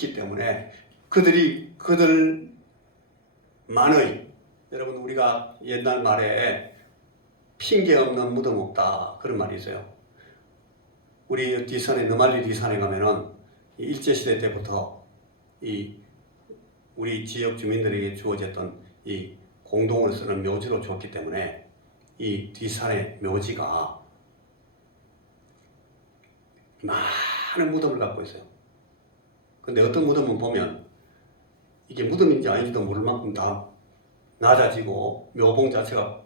있기 때문에 그들이 그들만의 여러분 우리가 옛날 말에 핑계 없는 무덤 없다 그런 말이 있어요. 우리 뒤산에 너말리 뒤산에 가면은 이 일제 시대 때부터 이 우리 지역 주민들에게 주어졌던 이 공동을 쓰는 묘지로 줬기 때문에 이 뒤산의 묘지가 많은 무덤을 갖고 있어요. 근데 어떤 무덤은 보면 이게 무덤인지 아닌지도 모를 만큼 다 낮아지고 묘봉 자체가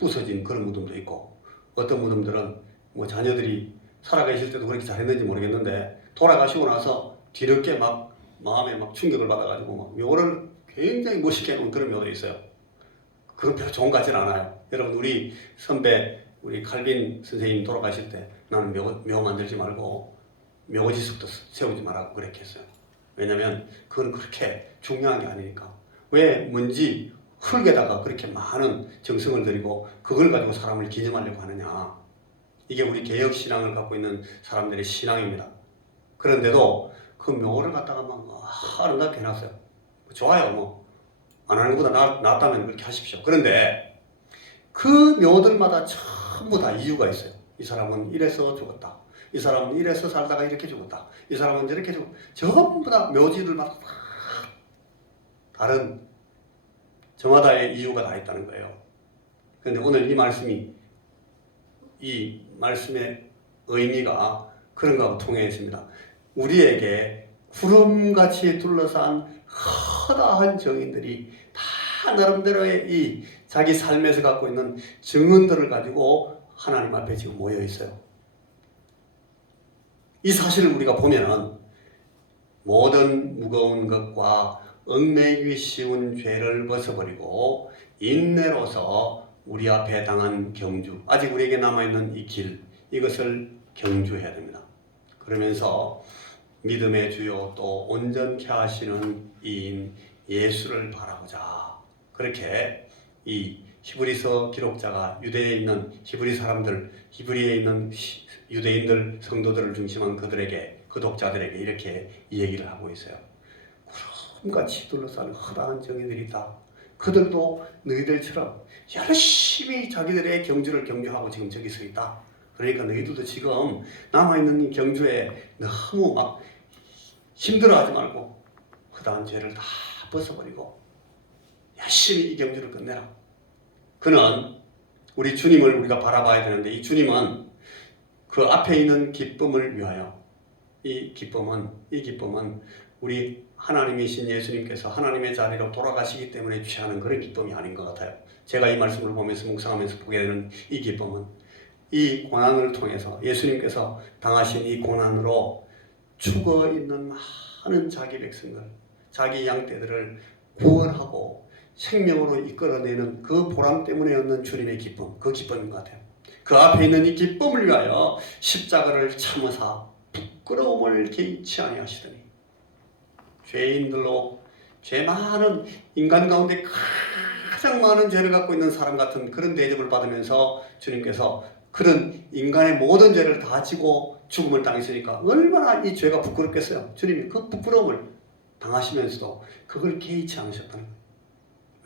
부서진 그런 무덤도 있고 어떤 무덤들은 뭐 자녀들이 살아계실 때도 그렇게 잘했는지 모르겠는데 돌아가시고 나서 뒤늦게 막 마음에 막 충격을 받아가지고 막 묘를 굉장히 멋있게 해놓은 그런 묘도 있어요. 그건 별로 좋은 것 같지는 않아요. 여러분 우리 선배 우리 칼빈 선생님 돌아가실 때 나는 묘, 묘 만들지 말고 묘지석도 세우지 말라고 그렇게 했어요. 왜냐면 그건 그렇게 중요한 게 아니니까. 왜 문지 흙에다가 그렇게 많은 정성을 들이고 그걸 가지고 사람을 기념하려고 하느냐. 이게 우리 개혁 신앙을 갖고 있는 사람들의 신앙입니다. 그런데도 그 묘를 갖다가 막 아름답게 해놨어요. 좋아요, 뭐. 안 하는 것보다 나, 낫다면 그렇게 하십시오. 그런데 그 묘들마다 전부 다 이유가 있어요. 이 사람은 이래서 죽었다. 이 사람은 이래서 살다가 이렇게 죽었다. 이 사람은 저렇게 죽 전부 다 묘지들마다 다 다른 저마다의 이유가 다 있다는 거예요. 그런데 오늘 이 말씀이 이 말씀의 의미가 그런 거하고 통해 있습니다. 우리에게 구름같이 둘러싼 허다한 정인들이 다 나름대로의 이 자기 삶에서 갖고 있는 증언들을 가지고 하나님 앞에 지금 모여 있어요. 이 사실을 우리가 보면은 모든 무거운 것과 얽매이기 쉬운 죄를 벗어버리고 인내로서 우리 앞에 당한 경주 아직 우리에게 남아있는 이 길 이것을 경주해야 됩니다. 그러면서 믿음의 주요 또 온전케 하시는 이인 예수를 바라보자. 그렇게 이 히브리서 기록자가 유대에 있는 히브리 사람들, 히브리에 있는 시- 유대인들, 성도들을 중심한 그들에게, 그 독자들에게 이렇게 이 얘기를 하고 있어요. 구름같이 둘러싼 허다한 정의들이 다 그들도 너희들처럼 열심히 자기들의 경주를 경주하고 지금 저기 서 있다. 그러니까 너희들도 지금 남아있는 이 경주에 너무 막 힘들어하지 말고 허다한 죄를 다 벗어버리고 열심히 이 경주를 끝내라. 그는 우리 주님을 우리가 바라봐야 되는데 이 주님은 그 앞에 있는 기쁨을 위하여 이 기쁨은 이 기쁨은 우리 하나님이신 예수님께서 하나님의 자리로 돌아가시기 때문에 취하는 그런 기쁨이 아닌 것 같아요. 제가 이 말씀을 보면서 묵상하면서 보게 되는 이 기쁨은 이 고난을 통해서 예수님께서 당하신 이 고난으로 죽어 있는 많은 자기 백성들, 자기 양떼들을 구원하고 생명으로 이끌어내는 그 보람 때문에 얻는 주님의 기쁨, 그 기쁨인 것 같아요. 그 앞에 있는 이 기쁨을 위하여 십자가를 참으사 부끄러움을 개의치 아니하시더니 죄인들로 죄 많은 인간 가운데 가장 많은 죄를 갖고 있는 사람 같은 그런 대접을 받으면서 주님께서 그런 인간의 모든 죄를 다 지고 죽음을 당했으니까 얼마나 이 죄가 부끄럽겠어요. 주님이 그 부끄러움을 당하시면서도 그걸 개의치 않으셨다는 거예요.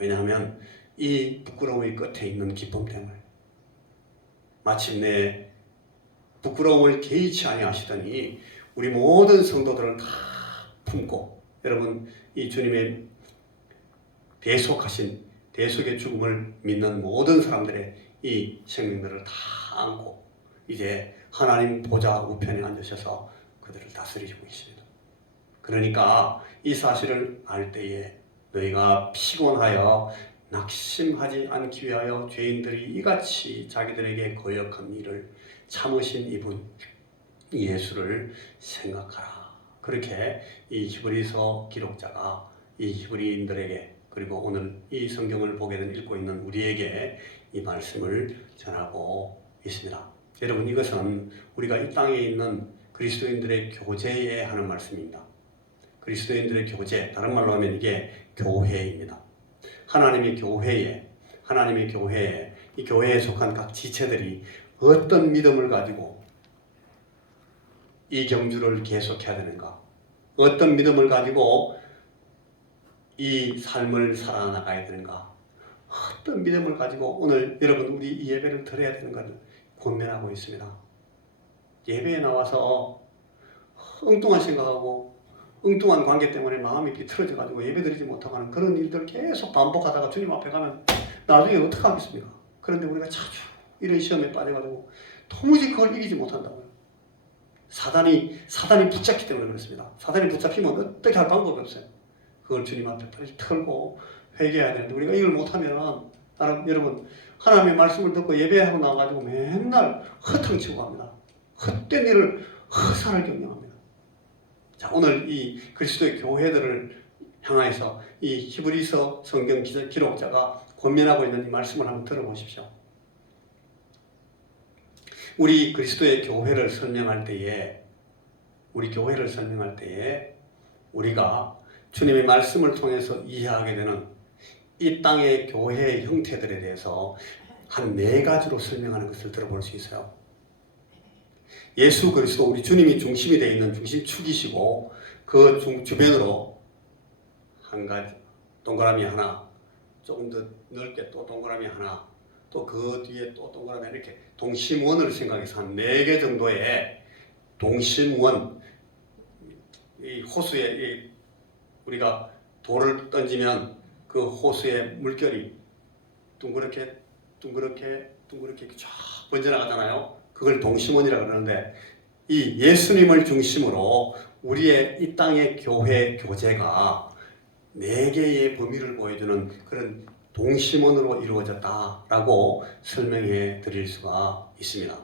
왜냐하면 이 부끄러움의 끝에 있는 기쁨 때문에 마침내 부끄러움을 개의치 아니하시더니 우리 모든 성도들을 다 품고 여러분 이 주님의 대속하신 대속의 죽음을 믿는 모든 사람들의 이 생명들을 다 안고 이제 하나님 보좌 우편에 앉으셔서 그들을 다스리시고 계십니다. 그러니까 이 사실을 알 때에 너희가 피곤하여 낙심하지 않기 위하여 죄인들이 이같이 자기들에게 거역한 일을 참으신 이분 예수를 생각하라. 그렇게 이 히브리서 기록자가 이 히브리인들에게 그리고 오늘 이 성경을 보게 된 읽고 있는 우리에게 이 말씀을 전하고 있습니다. 여러분 이것은 우리가 이 땅에 있는 그리스도인들의 교제에 하는 말씀입니다. 그리스도인들의 교제, 다른 말로 하면 이게 교회입니다. 하나님의 교회에, 하나님의 교회에, 이 교회에 속한 각 지체들이 어떤 믿음을 가지고 이 경주를 계속해야 되는가? 어떤 믿음을 가지고 이 삶을 살아나가야 되는가? 어떤 믿음을 가지고 오늘 여러분 우리 이 예배를 드려야 되는가를 고민하고 있습니다. 예배에 나와서 엉뚱한 생각하고 엉뚱한 관계 때문에 마음이 비틀어져 가지고 예배드리지 못하고 하는 그런 일들 계속 반복하다가 주님 앞에 가면 나중에 어떻게 하겠습니까? 그런데 우리가 자주 이런 시험에 빠져가지고 도무지 그걸 이기지 못한다고요. 사단이 사단이 붙잡기 때문에 그렇습니다. 사단이 붙잡히면 어떻게 할 방법이 없어요. 그걸 주님 앞에 빨리 털고 회개해야 되는데 우리가 이걸 못하면 여러분 하나님의 말씀을 듣고 예배하고 나와가지고 맨날 허탕치고 합니다. 헛된 일을 허사를 경영합니다. 자 오늘 이 그리스도의 교회들을 향하여서 이 히브리서 성경 기- 기록자가 권면하고 있는 이 말씀을 한번 들어보십시오. 우리 그리스도의 교회를 설명할 때에 우리 교회를 설명할 때에 우리가 주님의 말씀을 통해서 이해하게 되는 이 땅의 교회의 형태들에 대해서 한 네 가지로 설명하는 것을 들어볼 수 있어요. 예수 그리스도 우리 주님이 중심이 되어 있는 중심축이시고 그 중, 주변으로 한 가지 동그라미 하나 조금 더 넓게 또 동그라미 하나 또 그 뒤에 또 동그라미 이렇게 동심원을 생각해서 한 네 개 정도의 동심원 이 호수에 이 우리가 돌을 던지면 그 호수의 물결이 둥그렇게 둥그렇게 둥그렇게 쫙 번져나가잖아요. 그걸 동심원이라고 그러는데 이 예수님을 중심으로 우리의 이 땅의 교회 교제가 네 개의 범위를 보여주는 그런 동심원으로 이루어졌다라고 설명해 드릴 수가 있습니다.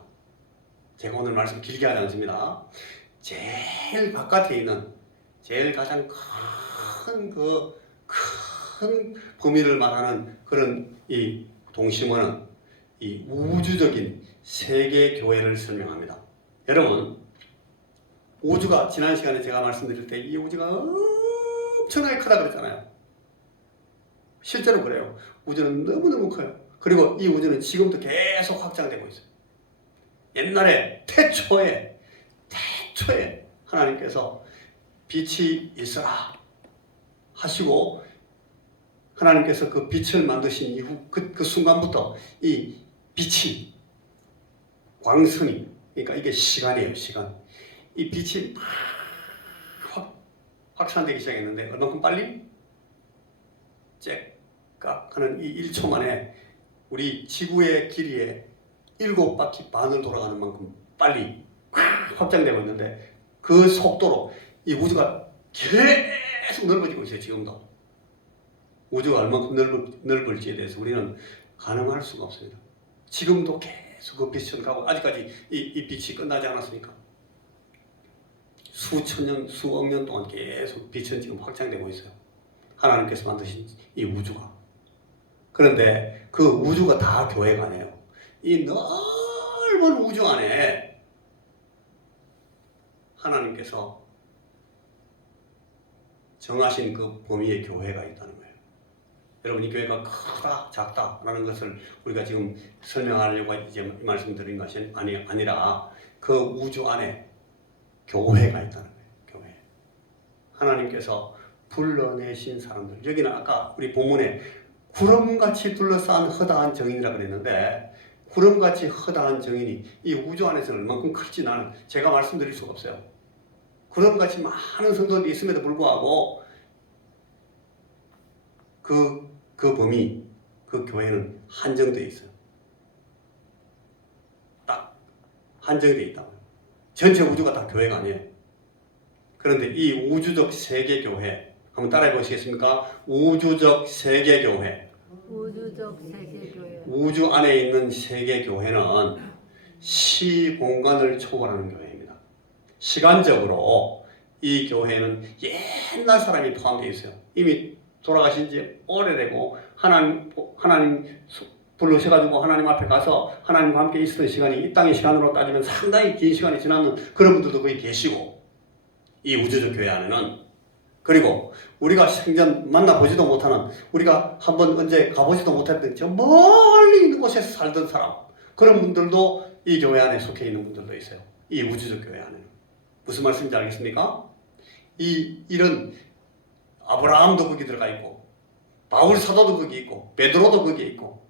제가 오늘 말씀 길게 하지 않습니다. 제일 바깥에 있는 제일 가장 큰 그큰 범위를 말하는 그런 이 동심원은 이 우주적인 세계 교회를 설명합니다. 여러분 우주가 지난 시간에 제가 말씀드릴 때 이 우주가 엄청나게 크다 그랬잖아요. 실제로 그래요. 우주는 너무너무 커요. 그리고 이 우주는 지금도 계속 확장되고 있어요. 옛날에 태초에 태초에 하나님께서 빛이 있어라 하시고 하나님께서 그 빛을 만드신 이후 그, 그 순간부터 이 빛이 광선이 그러니까 이게 시간이에요 시간. 이 빛이 막 확, 확산되기 시작했는데 얼마큼 빨리? 째깍 하는 이 1초 만에 우리 지구의 길이에 일곱 바퀴 반을 돌아가는 만큼 빨리 확장되고 있는데 그 속도로 이 우주가 계속 넓어지고 있어요 지금도. 우주가 얼마큼 넓을, 넓을지에 대해서 우리는 가늠할 수가 없습니다 지금도 계속 그 빛은 가고 아직까지 이, 이 빛이 끝나지 않았으니까? 수천 년, 수억 년 동안 계속 빛은 지금 확장되고 있어요. 하나님께서 만드신 이 우주가. 그런데 그 우주가 다 교회가 아니에요. 이 넓은 우주 안에 하나님께서 정하신 그 범위의 교회가 있다는 거예요. 여러분 이 교회가 크다 작다라는 것을 우리가 지금 설명하려고 이제 말씀드린 것이 아니 아니라 그 우주 안에 교회가 있다는 거예요. 교회. 하나님께서 불러내신 사람들 여기는 아까 우리 본문에 구름같이 둘러싼 허다한 정인이라 그랬는데 구름같이 허다한 정인이 이 우주 안에서는 얼만큼 클지 나는 제가 말씀드릴 수가 없어요. 구름같이 많은 성도들이 있음에도 불구하고 그, 그 범위, 그 교회는 한정되어 있어요. 딱 한정되어 있다고요. 전체 우주가 다 교회가 아니에요. 그런데 이 우주적 세계 교회 한번 따라해 보시겠습니까? 우주적 세계 교회 우주적 세계 교회 우주 안에 있는 세계 교회는 시 공간을 초월하는 교회입니다. 시간적으로 이 교회는 옛날 사람이 포함되어 있어요. 이미 돌아가신 지 오래되고 하나님 하나님 불러셔가지고 하나님 앞에 가서 하나님과 함께 있었던 시간이 이 땅의 시간으로 따지면 상당히 긴 시간이 지나는 그런 분들도 거기 계시고 이 우주적 교회 안에는 그리고 우리가 생전 만나보지도 못하는 우리가 한번 언제 가보지도 못했던 저 멀리 있는 곳에서 살던 사람 그런 분들도 이 교회 안에 속해 있는 분들도 있어요. 이 우주적 교회 안에는 무슨 말씀인지 알겠습니까? 이 이런 아브라함도 거기 들어가 있고 바울 사도도 거기 있고 베드로도 거기에 있고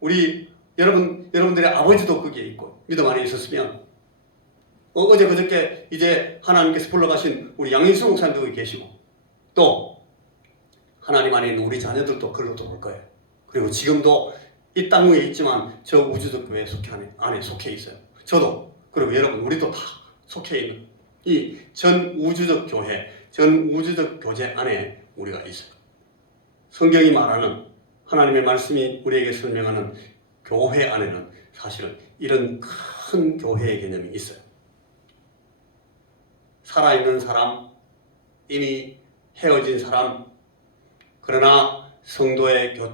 우리 여러분 여러분들의 아버지도 거기에 있고 믿음 안에 있었으면 어, 어제 그저께 이제 하나님께서 불러가신 우리 양인수 목사님도 거기 계시고 또 하나님 안에 있는 우리 자녀들도 그걸로 돌을 거예요. 그리고 지금도 이 땅 위에 있지만 저 우주적 교회 속해 안에, 안에 속해 있어요. 저도 그리고 여러분 우리도 다 속해 있는 이 전 우주적 교회, 전 우주적 교제 안에 우리가 있어요. 성경이 말하는 하나님의 말씀이 우리에게 설명하는 교회 안에는 사실은 이런 큰 교회의 개념이 있어요. 살아있는 사람, 이미 헤어진 사람, 그러나 성도의 교,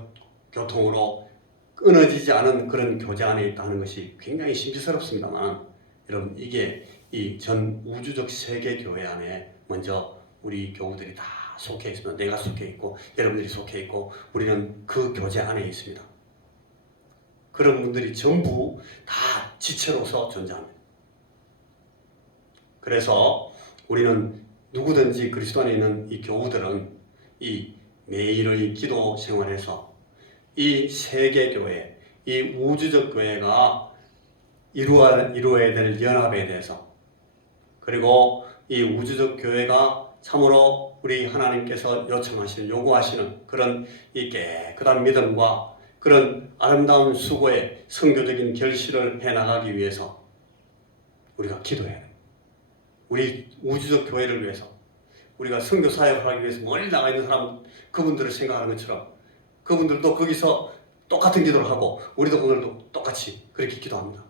교통으로 끊어지지 않은 그런 교제 안에 있다는 것이 굉장히 신비스럽습니다만 여러분 이게 이 전 우주적 세계 교회 안에 먼저 우리 교우들이 다 속해 있습니다. 내가 속해 있고 여러분들이 속해 있고 우리는 그 교제 안에 있습니다. 그런 분들이 전부 다 지체로서 존재합니다. 그래서 우리는 누구든지 그리스도 안에 있는 이 교우들은 이 매일의 기도 생활에서 이 세계 교회, 이 우주적 교회가 이루어, 이루어야 될 연합에 대해서 그리고 이 우주적 교회가 참으로 우리 하나님께서 요청하시는 요구하시는 그런 이 깨끗한 믿음과 그런 아름다운 수고의 성교적인 결실을 해 나가기 위해서 우리가 기도해야 돼요. 우리 우주적 교회를 위해서 우리가 선교 사역을 하기 위해서 멀리 나가 있는 사람 그분들을 생각하는 것처럼 그분들도 거기서 똑같은 기도를 하고 우리도 오늘도 똑같이 그렇게 기도합니다.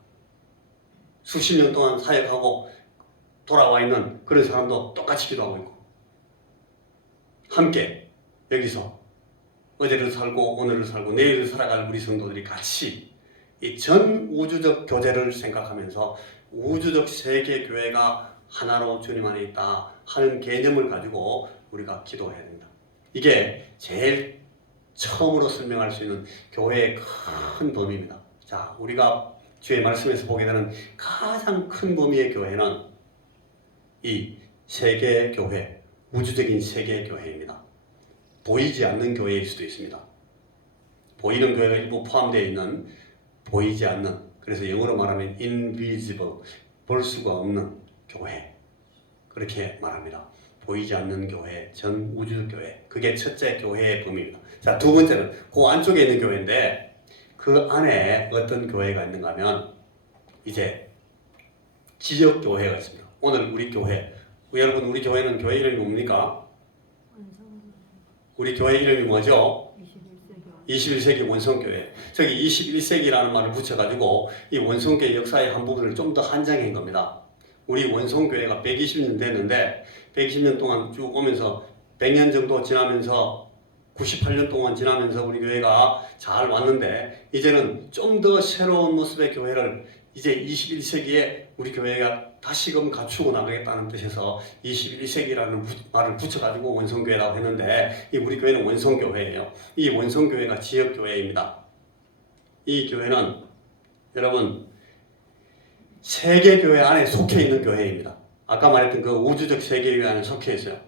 수십 년 동안 사역하고 돌아와 있는 그런 사람도 똑같이 기도하고 있고 함께 여기서 어제를 살고 오늘을 살고 내일을 살아갈 우리 성도들이 같이 이 전 우주적 교제를 생각하면서 우주적 세계 교회가 하나로 주님 안에 있다 하는 개념을 가지고 우리가 기도해야 됩니다. 이게 제일 처음으로 설명할 수 있는 교회의 큰 범위입니다. 자, 우리가 주의 말씀에서 보게 되는 가장 큰 범위의 교회는 이 세계 교회, 우주적인 세계 교회입니다. 보이지 않는 교회일 수도 있습니다. 보이는 교회가 일부 포함되어 있는 보이지 않는 그래서 영어로 말하면 invisible 볼 수가 없는 교회 그렇게 말합니다. 보이지 않는 교회, 전 우주 교회 그게 첫째 교회의 범위입니다. 자 두 번째는 그 안쪽에 있는 교회인데 그 안에 어떤 교회가 있는가 하면 이제 지역 교회가 있습니다. 오늘 우리 교회 여러분 우리 교회는 교회 이름이 뭡니까? 우리 교회 이름이 뭐죠? 21세기 원성교회. 저기 21세기라는 말을 붙여가지고 이 원성교회 역사의 한 부분을 좀 더 한정한 겁니다. 우리 원성교회가 120년 됐는데 120년 동안 쭉 오면서 100년 정도 지나면서 98년 동안 지나면서 우리 교회가 잘 왔는데 이제는 좀 더 새로운 모습의 교회를 이제 21세기에 우리 교회가 다시금 갖추고 나가겠다는 뜻에서 21세기라는 말을 붙여가지고 원성교회라고 했는데 이 우리 교회는 원성교회예요. 이 원성교회가 지역교회입니다. 이 교회는 여러분 세계교회 안에 속해 있는 교회입니다. 아까 말했던 그 우주적 세계교회 안에 속해 있어요.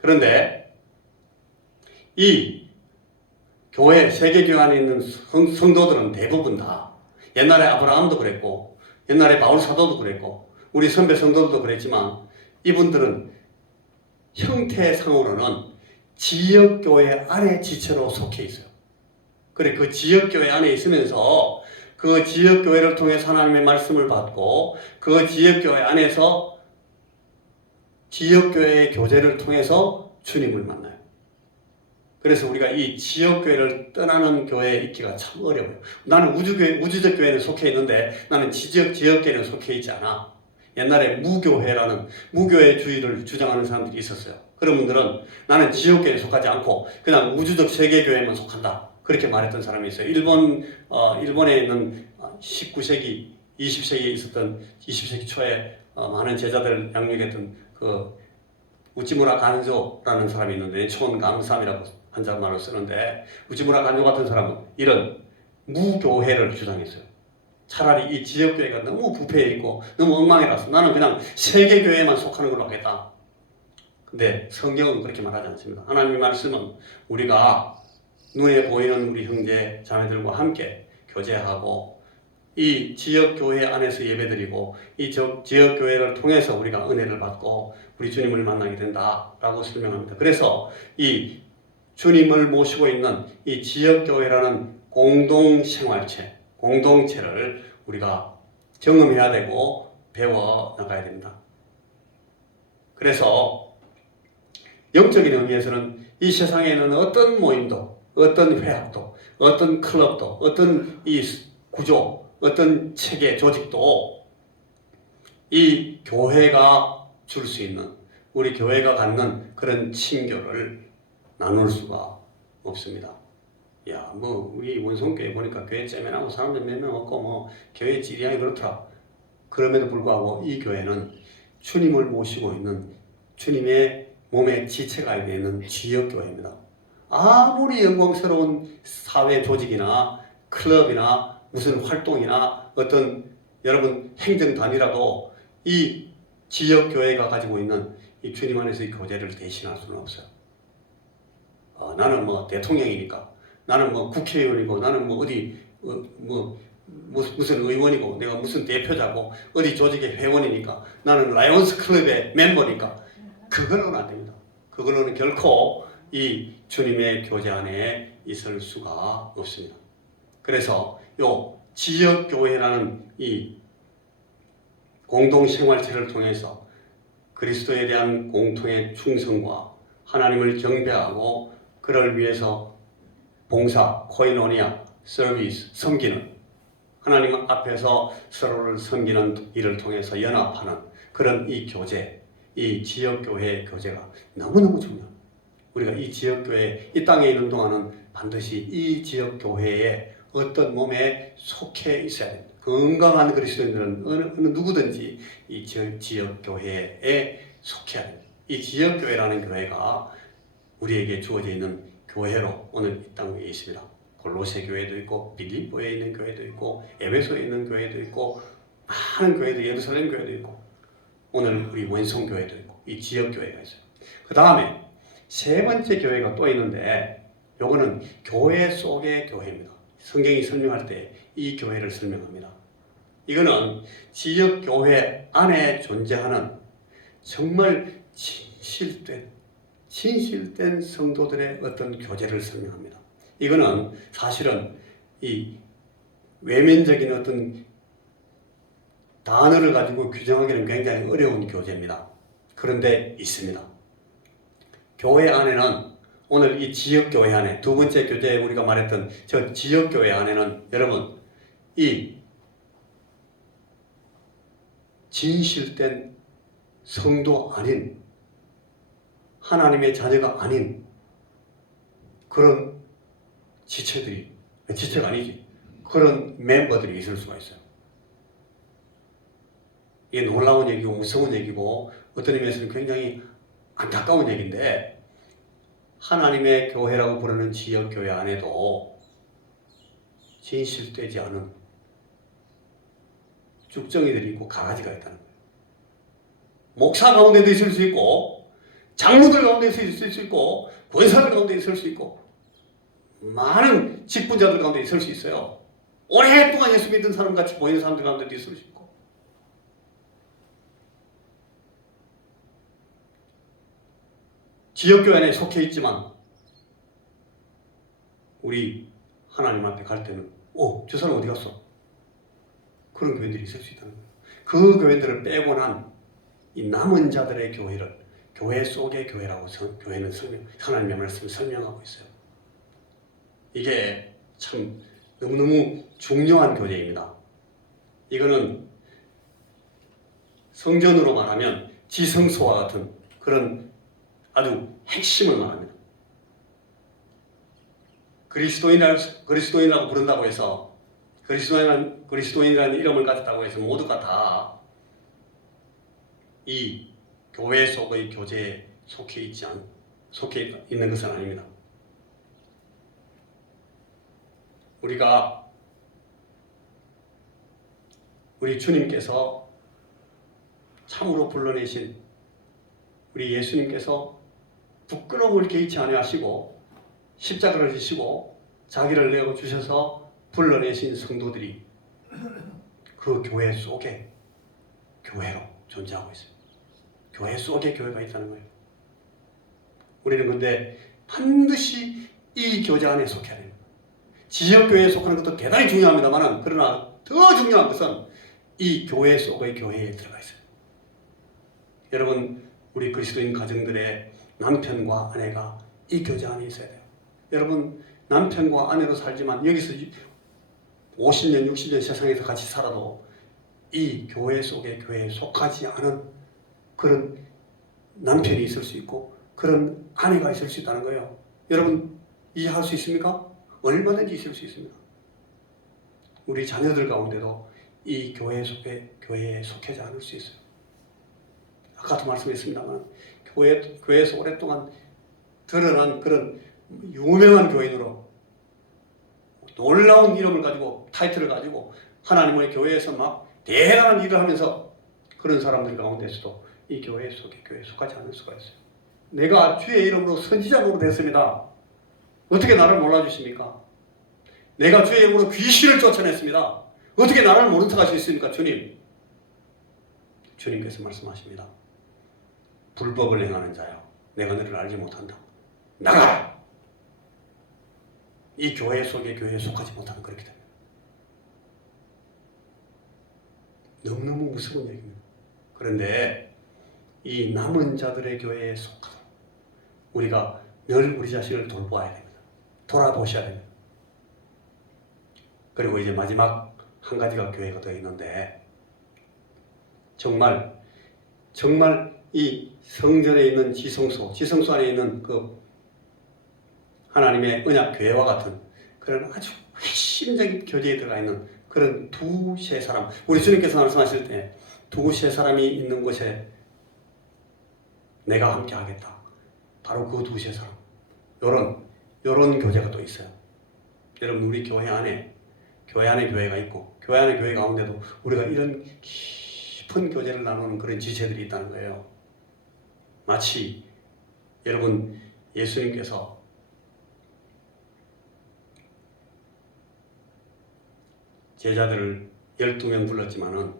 그런데 이 교회 세계교회 안에 있는 성, 성도들은 대부분 다 옛날에 아브라함도 그랬고 옛날에 바울 사도도 그랬고 우리 선배 성도들도 그랬지만 이분들은 형태상으로는 지역교회 안에 지체로 속해 있어요. 그래 그 지역교회 안에 있으면서 그 지역교회를 통해 하나님의 말씀을 받고 그 지역교회 안에서 지역교회의 교제를 통해서 주님을 만나요. 그래서 우리가 이 지역교회를 떠나는 교회에 있기가 참 어려워요. 나는 우주교회, 우주적 교회는 속해 있는데 나는 지역, 지역교회는 속해 있지 않아. 옛날에 무교회라는 무교회 주의를 주장하는 사람들이 있었어요. 그런 분들은 나는 지역교회에 속하지 않고 그냥 우주적 세계교회만 속한다. 그렇게 말했던 사람이 있어요. 일본, 어, 일본에 있는 19세기, 20세기에 있었던 20세기 초에 어, 많은 제자들 양육했던 그 우찌무라 간조라는 사람이 있는데 촌감삼이라고 한자말로 쓰는데 우찌무라 간조 같은 사람은 이런 무교회를 주장했어요. 차라리 이 지역교회가 너무 부패해 있고 너무 엉망이라서 나는 그냥 세계교회만 속하는 걸로 하겠다. 근데 성경은 그렇게 말하지 않습니다. 하나님의 말씀은 우리가 눈에 보이는 우리 형제 자매들과 함께 교제하고 이 지역 교회 안에서 예배드리고 이 저- 지역 교회를 통해서 우리가 은혜를 받고 우리 주님을 만나게 된다라고 설명합니다. 그래서 이 주님을 모시고 있는 이 지역 교회라는 공동 생활체, 공동체를 우리가 경험해야 되고 배워 나가야 됩니다. 그래서 영적인 의미에서는 이 세상에 있는 어떤 모임도, 어떤 회합도, 어떤 클럽도, 어떤 이 구조, 어떤 체계, 조직도 이 교회가 줄 수 있는 우리 교회가 갖는 그런 친교를 나눌 수가 없습니다. 야, 뭐 우리 원성교회 보니까 교회 째면하고 사람들 몇 명 없고 뭐 교회 질량이 그렇더라. 그럼에도 불구하고 이 교회는 주님을 모시고 있는 주님의 몸의 지체가 되는 지역 교회입니다. 아무리 영광스러운 사회 조직이나 클럽이나 무슨 활동이나 어떤 여러분 행정단이라도 이 지역 교회가 가지고 있는 이 주님 안에서의 교제를 대신할 수는 없어요. 어, 나는 뭐 대통령이니까 나는 뭐 국회의원이고 나는 뭐 어디 어, 뭐 무슨, 의원이고 내가 무슨 대표자고 어디 조직의 회원이니까 나는 라이온스 클럽의 멤버니까 그걸로는 안 됩니다. 그걸로는 결코 이 주님의 교제 안에 있을 수가 없습니다. 그래서 요 지역 교회라는 이 공동 생활체를 통해서 그리스도에 대한 공통의 충성과 하나님을 경배하고 그를 위해서 봉사, 코이노니아, 서비스, 섬기는 하나님 앞에서 서로를 섬기는 일을 통해서 연합하는 그런 이 교제, 이 지역 교회의 교제가 너무너무 중요합니다. 우리가 이 지역 교회, 이 땅에 있는 동안은 반드시 이 지역 교회에 어떤 몸에 속해 있어야 됩니다. 건강한 그리스도인들은 어느, 어느 누구든지 이 지역, 지역 교회에 속해야 됩니다. 이 지역 교회라는 교회가 우리에게 주어져 있는 교회로 오늘 이 땅에 있습니다. 골로새 교회도 있고 빌립보에 있는 교회도 있고 에베소에 있는 교회도 있고 많은 교회도 예루살렘 교회도 있고 오늘 우리 원성 교회도 있고 이 지역 교회가 있어요. 그 다음에 세 번째 교회가 또 있는데 요거는 교회 속의 교회입니다. 성경이 설명할 때 이 교회를 설명합니다. 이거는 지역 교회 안에 존재하는 정말 진실된 진실된 성도들의 어떤 교제를 설명합니다. 이거는 사실은 이 외면적인 어떤 단어를 가지고 규정하기는 굉장히 어려운 교제입니다. 그런데 있습니다. 교회 안에는 오늘 이 지역 교회 안에 두 번째 교제에 우리가 말했던 저 지역 교회 안에는 여러분 이 진실된 성도 아닌 하나님의 자녀가 아닌 그런 지체들이 지체가 아니지 그런 멤버들이 있을 수가 있어요. 이게 놀라운 얘기고 무서운 얘기고 어떤 의미에서는 굉장히 안타까운 얘기인데 하나님의 교회라고 부르는 지역 교회 안에도 진실되지 않은 쭉정이들이 있고 강아지가 있다는 거예요. 목사 가운데도 있을 수 있고 장로들 가운데 있을 수 있고 권사들 가운데 있을 수 있고 많은 직분자들 가운데 있을 수 있어요. 오랫동안 예수 믿은 사람 같이 보이는 사람들 가운데도 있을 수 있고 지역교회 안에 속해 있지만 우리 하나님 앞에 갈 때는 오, 저 사람 어디 갔어? 그런 교회들이 있을 수 있다는 거예요. 그 교회들을 빼고 난 이 남은 자들의 교회를 교회 속의 교회라고 성- 교회는 설명, 하나님의 말씀을 설명하고 있어요. 이게 참 너무너무 중요한 교제입니다. 이거는 성전으로 말하면 지성소와 같은 그런 아주 핵심을 말합니다. 그리스도인이라 그리스도인이라고 부른다고 해서 그리스도인 그리스도인이라는 이름을 가졌다고 해서 모두가 다 이 교회 속의 교제에 속해 있지 않 속해 있는 것은 아닙니다. 우리가 우리 주님께서 참으로 불러내신 우리 예수님께서 부끄러움을 개의치 아니하시고 십자가를 지시고 자기를 내어 주셔서 불러내신 성도들이 그 교회 속에 교회로 존재하고 있습니다. 교회 속에 교회가 있다는 거예요. 우리는 근데 반드시 이 교제 안에 속해야 됩니다. 지역 교회에 속하는 것도 대단히 중요합니다만은 그러나 더 중요한 것은 이 교회 속의 교회에 들어가 있어요. 여러분 우리 그리스도인 가정들의 남편과 아내가 이 교제 안에 있어야 돼요. 여러분 남편과 아내로 살지만 여기서 50년, 60년 세상에서 같이 살아도 이 교회 속에 교회에 속하지 않은 그런 남편이 있을 수 있고 그런 아내가 있을 수 있다는 거예요. 여러분 이해할 수 있습니까? 얼마든지 있을 수 있습니다. 우리 자녀들 가운데도 이 교회 속에 교회에 속하지 않을 수 있어요. 아까도 말씀했습니다만 교회 교회에서 오랫동안 드러난 그런 유명한 교인으로 놀라운 이름을 가지고 타이틀을 가지고 하나님의 교회에서 막 대단한 일을 하면서 그런 사람들 가운데서도 이 교회 속에 교회에 속하지 않을 수가 있어요. 내가 주의 이름으로 선지자 로 됐습니다. 어떻게 나를 몰라주십니까? 내가 주의 이름으로 귀신을 쫓아냈습니다. 어떻게 나를 모른 척할수 있습니까, 주님? 주님께서 말씀하십니다. 불법을 행하는 자여, 내가 너를 알지 못한다. 나가라! 이 교회 속에 교회에 속하지 못하는 그렇게 됩니다. 너무너무 무서운 얘기입니다. 그런데 이 남은 자들의 교회에 속하도록 우리가 늘 우리 자신을 돌보아야 됩니다. 돌아보셔야 됩니다. 그리고 이제 마지막 한 가지가 교회가 더 있는데 정말 정말 이 성전에 있는 지성소, 지성소 안에 있는 그 하나님의 언약 교회와 같은 그런 아주 핵심적인 교제에 들어가 있는 그런 두 세 사람. 우리 주님께서 말씀하실 때 두 세 사람이 있는 곳에 내가 함께 하겠다. 바로 그 두세 사람. 요런 요런 교제가 또 있어요. 여러분 우리 교회 안에 교회 안에 교회가 있고 교회 안에 교회 가운데도 우리가 이런 깊은 교제를 나누는 그런 지체들이 있다는 거예요. 마치 여러분 예수님께서 제자들을 12명 불렀지만은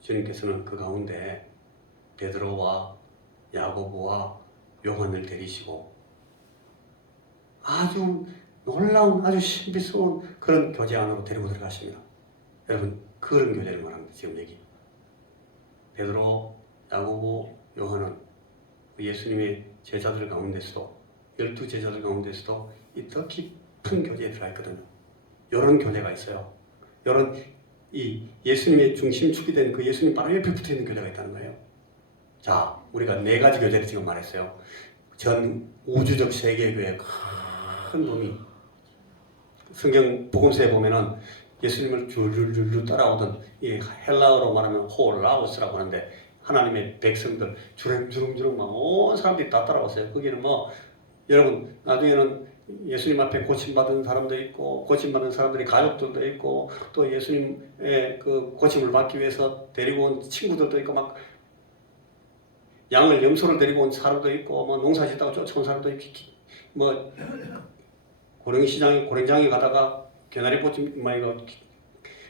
주님께서는 그 가운데 베드로와 야고보와 요한을 데리시고 아주 놀라운 아주 신비스러운 그런 교제 안으로 데리고 들어가십니다. 여러분 그런 교제를 말합니다. 지금 얘기. 베드로, 야고보, 요한은 예수님의 제자들 가운데서도 열두 제자들 가운데서도 이 더 깊은 교제에 들어가 있거든요. 이런 교제가 있어요. 이런 이 예수님의 중심축이 된 그 예수님 바로 옆에 붙어 있는 교제가 있다는 거예요. 자, 우리가 네 가지 교제를 지금 말했어요. 전 우주적 세계교회 큰 놈이 성경 복음서에 보면은 예수님을 줄줄줄줄 따라오던 이 헬라어로 말하면 홀라우스라고 하는데 하나님의 백성들 주렁주렁주렁 막온 사람들이 다 따라왔어요. 거기는 뭐 여러분 나중에는 예수님 앞에 고침받은 사람도 있고 고침받은 사람들이 가족들도 있고 또 예수님의 그 고침을 받기 위해서 데리고 온 친구들도 있고 막 양을 염소를 데리고 온 사람도 있고 뭐 농사 짓다가 쫓아온 사람도 있고 뭐 고령시장에 고령장에 가다가 개나리 꽃집 막 이거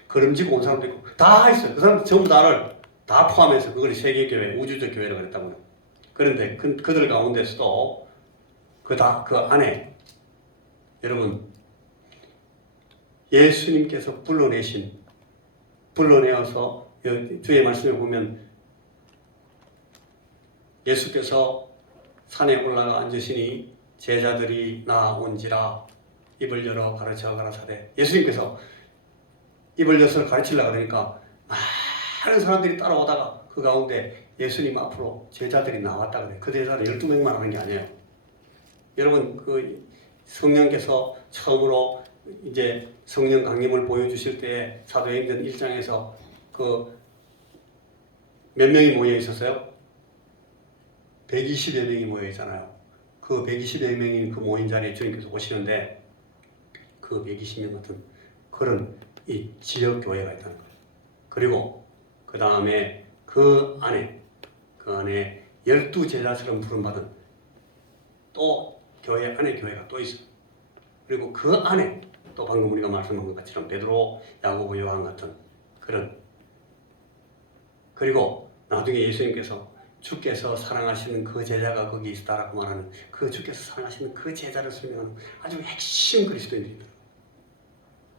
걸음지고 온 사람도 있고 다 있어요. 그 사람들 전부 다를 다 포함해서 그걸 세계 교회 우주적 교회라고 그랬다고요. 그런데 그, 그들 가운데서도 그다그 안에 여러분 예수님께서 불러내신 불러내어서 여- 주의 말씀에 보면 예수께서 산에 올라가 앉으시니 제자들이 나온지라 입을 열어 가르쳐 가라사대. 예수님께서 입을 열어 가르치려고 그러니까 많은 사람들이 따라오다가 그 가운데 예수님 앞으로 제자들이 나왔다 그래. 그 제자들 12명만 하는 게 아니에요. 여러분 그 성령께서 처음으로 이제 성령 강림을 보여주실 때 사도행전 1장에서 그 몇 명이 모여 있었어요? 120여 명이 모여 있잖아요. 그 120여 명이 그 모인 자리에 주님께서 오시는데 그 120명 같은 그런 이 지역 교회가 있다는 거예요. 그리고 그 다음에 그 안에 그 안에 열두 제자처럼 부름받은 또 교회 안에 교회가 또 있어요. 그리고 그 안에 또 방금 우리가 말씀한 것처럼 베드로, 야고보, 요한 같은 그런 그리고 나중에 예수님께서 주께서 사랑하시는 그 제자가 거기 있다라고 말하는 그 주께서 사랑하시는 그 제자를 설명하는 아주 핵심 그리스도인들입니다.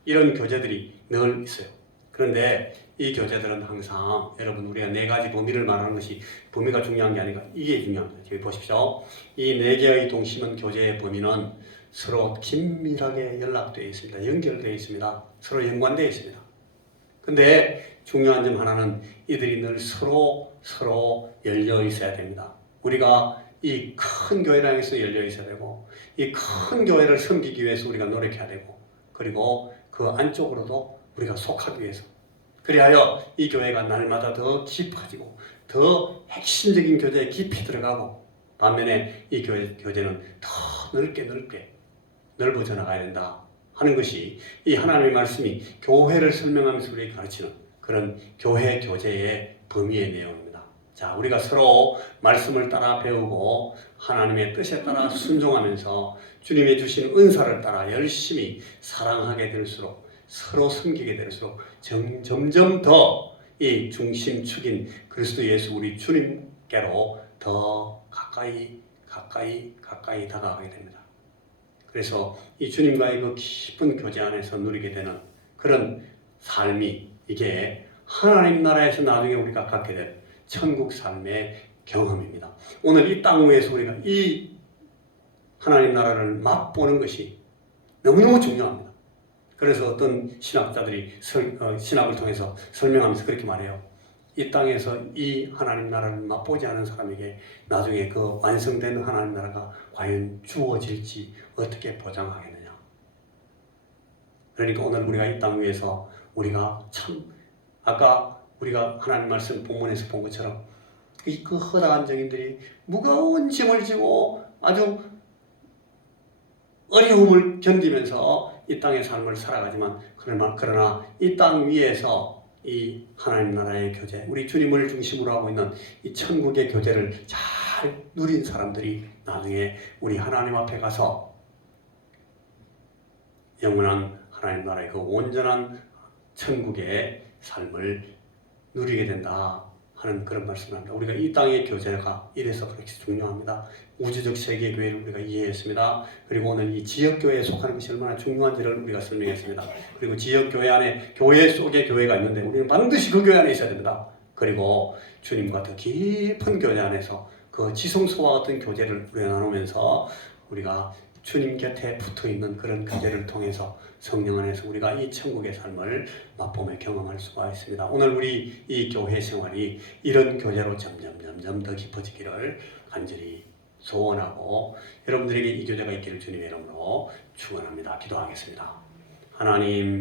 이런 교제들이 늘 있어요. 그런데 이 교제들은 항상 여러분 우리가 네 가지 범위를 말하는 것이 범위가 중요한 게 아니라 이게 중요합니다. 여기 보십시오. 이 네 개의 동심은 교제의 범위는 서로 긴밀하게 연락되어 있습니다. 연결되어 있습니다. 서로 연관되어 있습니다. 근데 중요한 점 하나는 이들이 늘 서로 서로 열려 있어야 됩니다. 우리가 이 큰 교회를 향해서 열려 있어야 되고 이 큰 교회를 섬기기 위해서 우리가 노력해야 되고 그리고 그 안쪽으로도 우리가 속하기 위해서 그리하여 이 교회가 날마다 더 깊어지고 더 핵심적인 교제에 깊이 들어가고 반면에 이 교회, 교제는 더 넓게 넓게 넓어져 나가야 된다 하는 것이 이 하나님의 말씀이 교회를 설명하면서 우리에게 가르치는 그런 교회 교제의 범위의 내용입니다. 자, 우리가 서로 말씀을 따라 배우고 하나님의 뜻에 따라 순종하면서 주님의 주신 은사를 따라 열심히 사랑하게 될수록 서로 섬기게 될수록 점, 점점 더 이 중심축인 그리스도 예수 우리 주님께로 더 가까이 가까이 가까이 다가가게 됩니다. 그래서 이 주님과의 그 깊은 교제 안에서 누리게 되는 그런 삶이 이게 하나님 나라에서 나중에 우리가 갖게 될 천국 삶의 경험입니다. 오늘 이 땅 위에서 우리가 이 하나님 나라를 맛보는 것이 너무너무 중요합니다. 그래서 어떤 신학자들이 설- 어, 신학을 통해서 설명하면서 그렇게 말해요. 이 땅에서 이 하나님 나라를 맛보지 않은 사람에게 나중에 그 완성된 하나님 나라가 과연 주어질지 어떻게 보장하겠느냐. 그러니까 오늘 우리가 이 땅 위에서 우리가 참 아까 우리가 하나님 말씀 본문에서 본 것처럼 이그 허다한 정인들이 무거운 짐을 지고 아주 어려움을 견디면서 이 땅의 삶을 살아가지만 그러나, 그러나 이 땅 위에서 이 하나님 나라의 교제, 우리 주님을 중심으로 하고 있는 이 천국의 교제를 잘 누린 사람들이 나중에 우리 하나님 앞에 가서 영원한 하나님 나라의 그 온전한 천국의 삶을 누리게 된다 하는 그런 말씀을 합니다. 우리가 이 땅의 교제가 이래서 그렇게 중요합니다. 우주적 세계 교회를 우리가 이해했습니다. 그리고 오늘 이 지역 교회에 속하는 것이 얼마나 중요한지를 우리가 설명했습니다. 그리고 지역 교회 안에 교회 속에 교회가 있는데 우리는 반드시 그 교회 안에 있어야 됩니다. 그리고 주님과 더 깊은 교제 안에서 그 지성소와 같은 교제를 우리가 나누면서 우리가 주님 곁에 붙어 있는 그런 교제를 통해서 성령 안에서 우리가 이 천국의 삶을 맛보며 경험할 수가 있습니다. 오늘 우리 이 교회 생활이 이런 교제로 점점 점점 더 깊어지기를 간절히 소원하고 여러분들에게 이 교제가 있기를 주님의 이름으로 축원합니다. 기도하겠습니다. 하나님